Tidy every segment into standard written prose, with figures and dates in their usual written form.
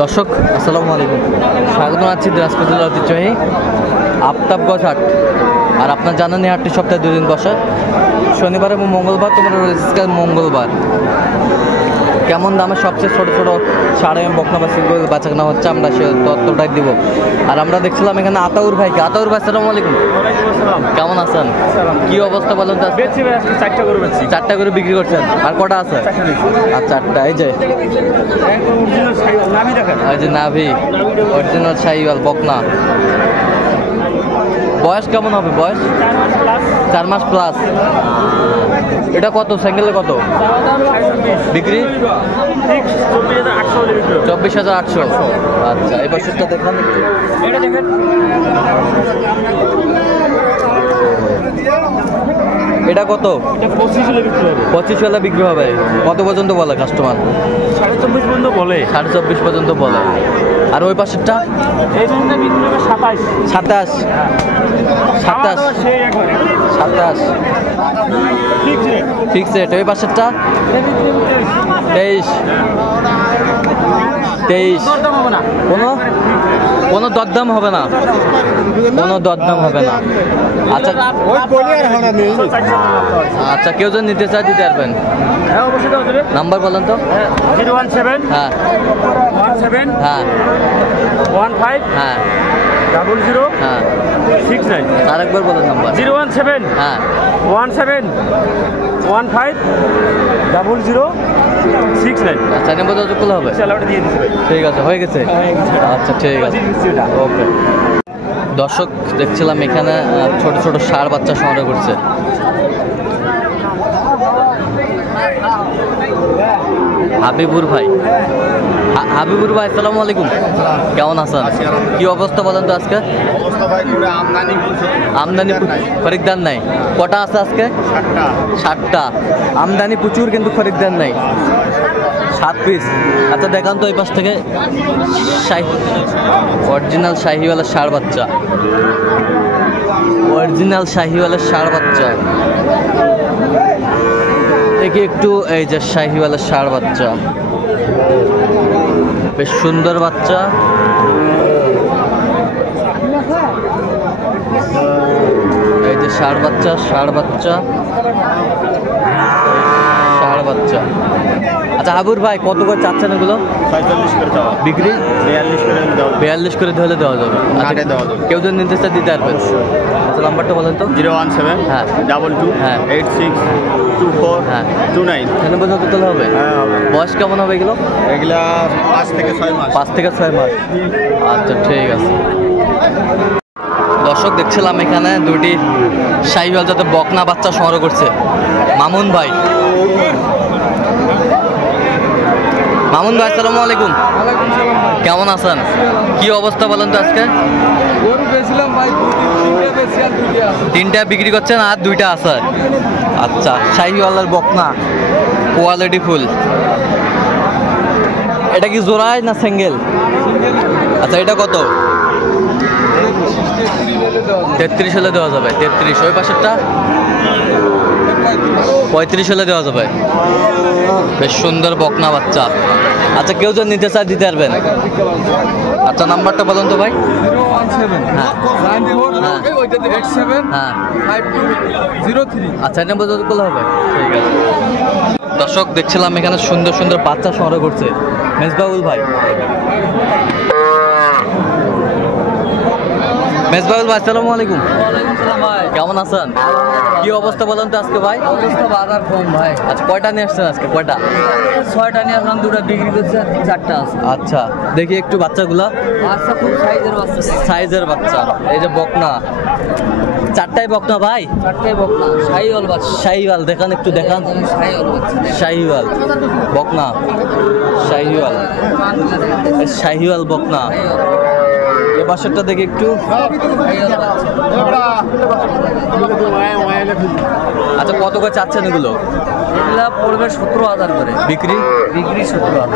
দর্শক আসসালামু আলাইকুম, স্বাগত আছি দিনাজপুর জেলার ঐতিহ্যবাহী আফতাবগঞ্জ হাট। আর আপনার জানেন এই হাটটি সপ্তাহে 2 দিন বসে, শনিবার এবং মঙ্গলবার। তোমরা মঙ্গলবার কেমন দামে সবচেয়ে ছোটো ছোটো সাড়ে বকনা বা সিঙ্গল বাঁচানো হচ্ছে আমরা সে তথ্যটাই দিব। আর আমরা দেখছিলাম এখানে আতাউর ভাইকে। আতাউর ভাই আসসালামু আলাইকুম, কেমন আছেন? কি অবস্থা বলেন তো? 4টা করে বিক্রি করছেন, আর কটা আছে? আর 4টা। এই যে নাভি অরিজিনাল শাহিওয়াল বকনা। বয়স কেমন হবে? বয়স 4 মাস প্লাস। এটা কত? সিঙ্গেলে কত বিক্রি? 24,800। আচ্ছা, এই বছরটা দেখলাম একটু। এটা কত? 25 হলে বিক্রি হবে। কত পর্যন্ত বলে কাস্টমার? 24.5 পর্যন্ত বলে। 24.5 পর্যন্ত বলে। আর ওই পাশেরটা? 27। Fix rate. ওই পাশেরটা 23। কোনো দরদাম হবে না, কোনো দরদাম হবে না। আচ্ছা আচ্ছা, কেউ যদি নিতে চায় দিতে পারবেন? নাম্বার বলেন তো। 017 হ্যাঁ 17 হ্যাঁ 15 হ্যাঁ 00 হ্যাঁ 69। আরেকবার বলেন নাম্বার। 017 হ্যাঁ 17 15 00 69। আচ্ছা, নেবো তো খুলে হবে। দিয়ে দিচ্ছি ভাই। ঠিক আছে, হয়ে গেছে। আচ্ছা ঠিক আছে, ওকে। দর্শক দেখছিলাম এখানে ছোট ছোট ষাঁড় বাচ্চা সংগ্রহ করছে। হাবিবুর ভাই আসসালামু আলাইকুম, কেমন আছেন? কি অবস্থা বলেন তো আজকে? আমদানি খরিদ্দার নাই। কটা আছে আজকে? 7টা। আমদানি প্রচুর, কিন্তু খরিদ্দার নাই। 7 পিস। আচ্ছা দেখান তো এই পাশ থেকে। অরিজিনাল শাহিওয়ালের ষাঁড় বাচ্চা, অরিজিনাল শাহিওয়ালের ষাঁড় বাচ্চা দেখি একটু। এই যে শাহিওয়ালের ষাঁড় বাচ্চা, বেশ সুন্দর বাচ্চা। এই যে ষাঁড় বাচ্চা। আচ্ছা হাবুর ভাই, কত করে চাচ্ছেন এগুলো? 45 করে চাওয়া বিক্রি? 42 করে 42 করে ধরে দেওয়া যাবে। আচ্ছা, কেউ যদি নিতে চায় দিতে পারবেন? আচ্ছা নাম্বারটা বলেন তো। 017 হ্যাঁ 22 হ্যাঁ 86 24 হ্যাঁ 29। এখানে পর্যন্ত তোলা হবে? হ্যাঁ হবে। বয়স কেমন হবে এগুলো? এগুলা 5 থেকে 6 মাস। 5 থেকে 6 মাস। আচ্ছা ঠিক আছে। দর্শক দেখছিলাম এখানে 2টি শাহিওয়াল যাতে বকনা বাচ্চা সংগ্রহ করছে মামুন ভাই। আসসালামু আলাইকুম, কেমন আছেন? কি অবস্থা বলেন তো আজকে? 3টা বিক্রি করছেন আর 2টা আছে। আচ্ছা, শাহিওয়ালের বকনা, কোয়ালিটি ফুল। এটা কি জোড়ায় না সিঙ্গেল? আচ্ছা, এটা কত? 33 হলে দেওয়া যাবে। 33। ওই পাশেরটা 35 হলে দেওয়া যাবে। বেশ সুন্দর বকনা বাচ্চা। আচ্ছা, কেউ যদি নিতে চায় দিতে পারবেন? আচ্ছা নাম্বারটা বলুন তো ভাই। 017 হ্যাঁ 5203। আচ্ছা, এটা বোঝাতে করলে হবে। ঠিক আছে। দর্শক দেখছিলাম এখানে সুন্দর সুন্দর বাচ্চা সংগ্রহ করছে মেজবাউল ভাই। আসসালামু আলাইকুম, কেমন আছেন? কি অবস্থা বলেন তো আজকে ভাই? অবস্থা বাজার কম ভাই। আচ্ছা, কয়টা নিয়ে আসছেন আজকে? কয়টা? 6টা নিয়ে আসলাম, 2টা বিক্রি করছে, 4টা আছে। আচ্ছা, দেখি একটু বাচ্চাগুলা। বাচ্চা খুব সাইজের বাচ্চা। এই যে বকনা, 4টাই বকনা ভাই? 4টাই বকনা শাহিওয়াল বাচ্চা। শাহিওয়াল দেখান, একটু দেখান। শাহিওয়াল বকনা, শাহিওয়াল বকনা। এ বাসারটা দেখি একটু। আচ্ছা, কত করে চাচ্ছেন এগুলো? এগুলা পড়বে 17,000 করে। বিক্রি? বিক্রি 17,000।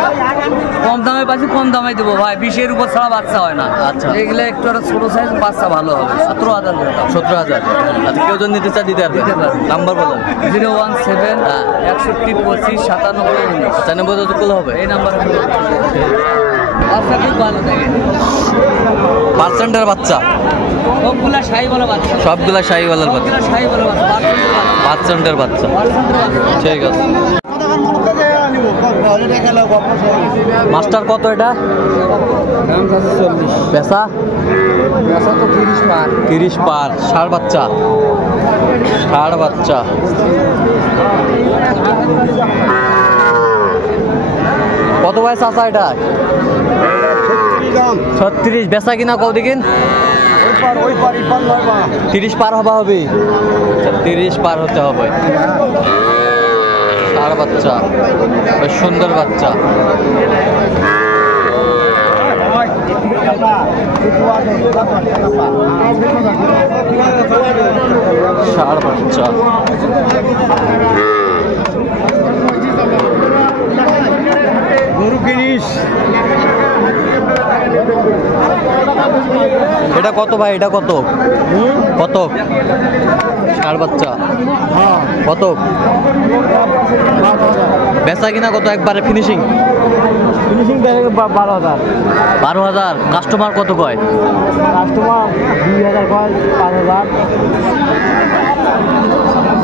কম দামে পাচ্ছি, কম দামে দেবো ভাই। 20-এর উপর ছাড়া বাচ্চা হয় না। আচ্ছা, এগুলো একটু একটা ছোট সাইজ বাচ্চা ভালো হবে। 17,000 করে। 17,000। আচ্ছা, কেউ যদি নিতে চায় দিতে পারবে? নাম্বার বলেন। 017 61 25 97 19। আচ্ছা, নেবো তো হবে। এই নাম্বার। ভালো থাকে। পার্সেন্টের বাচ্চা, সবগুলা শাহী বলা বাচ্চা, সবগুলা শাহিওয়ালের বাচ্চা, সবগুলা শাহী বলা বাচ্চা, পার্সেন্টের বাচ্চা। পার্সেন্টের বাচ্চা। ঠিক আছে। মাস্টার কত এটা? দাম আছে 40। পেশা পেশা তো 30 পার। 30 পার। ষাঁড় বাচ্চা, ষাঁড় বাচ্চা। কত ভাই চাচা এটা? 36। বেচা কিনা কও দেখিন? 30 পার হবা হবে, 30 পার হতে হবে। ষাঁড় বাচ্চা, বেশ সুন্দর বাচ্চা। ষাঁড় বাচ্চা। গরু কিনিস? এটা কত ভাই? এটা কত? কত? ষাঁড় বাচ্চা কত? বেচা কিনা কত? একবারে ফিনিশিং? ফিনিশিং 12,000। 12,000। কাস্টমার কত কয়? কাস্টমার 2,000 কয়, 5,000।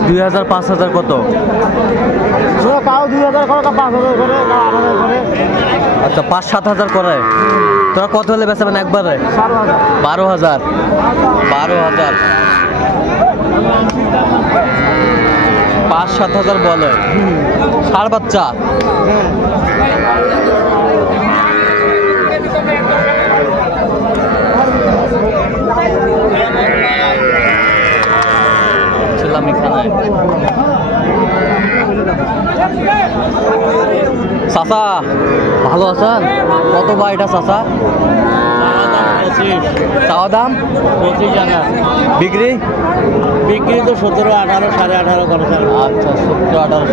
2,000 5,000 কত? কাউ 2,000 করে, কাউ 5,000 করে, কাউ 8,000 করে। আচ্ছা, 5-7,000 করে। তোরা কত হলে বেচাবেন একবারে? 12,000। 12,000। 5-7,000 বলে। ষাঁড় বাচ্চা। ছিলাম এখানে। চাচা ভালো আছেন? কত ভাই এটা চাচা? চাওয়া দাম 25,000। বিক্রি? বিক্রি তো 17, 18, 18.5 করে। আচ্ছা, 17-18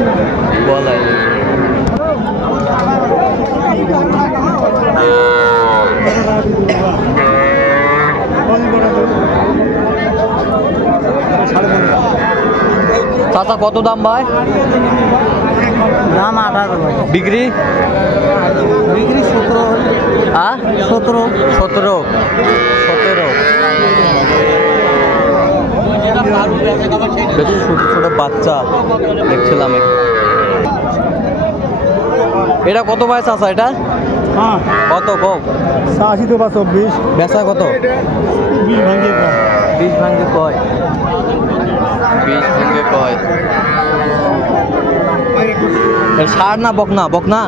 বলে। চাচা কত দাম ভাই? দাম 18। বিক্রি? বিক্রি 17। হ্যাঁ, 17। 17। বেশ ছোট ছোট বাচ্চা দেখছিলাম। এটা কত ভাই চাচা? এটা হ্যাঁ, কত কও? 80 তো বা 24। বেচা কত? 20 ভাঙে। 20 ভাঙ্গে কয়? 20 ভাঙ্গে কয়? ষাঁড় না বকনা? বকনা।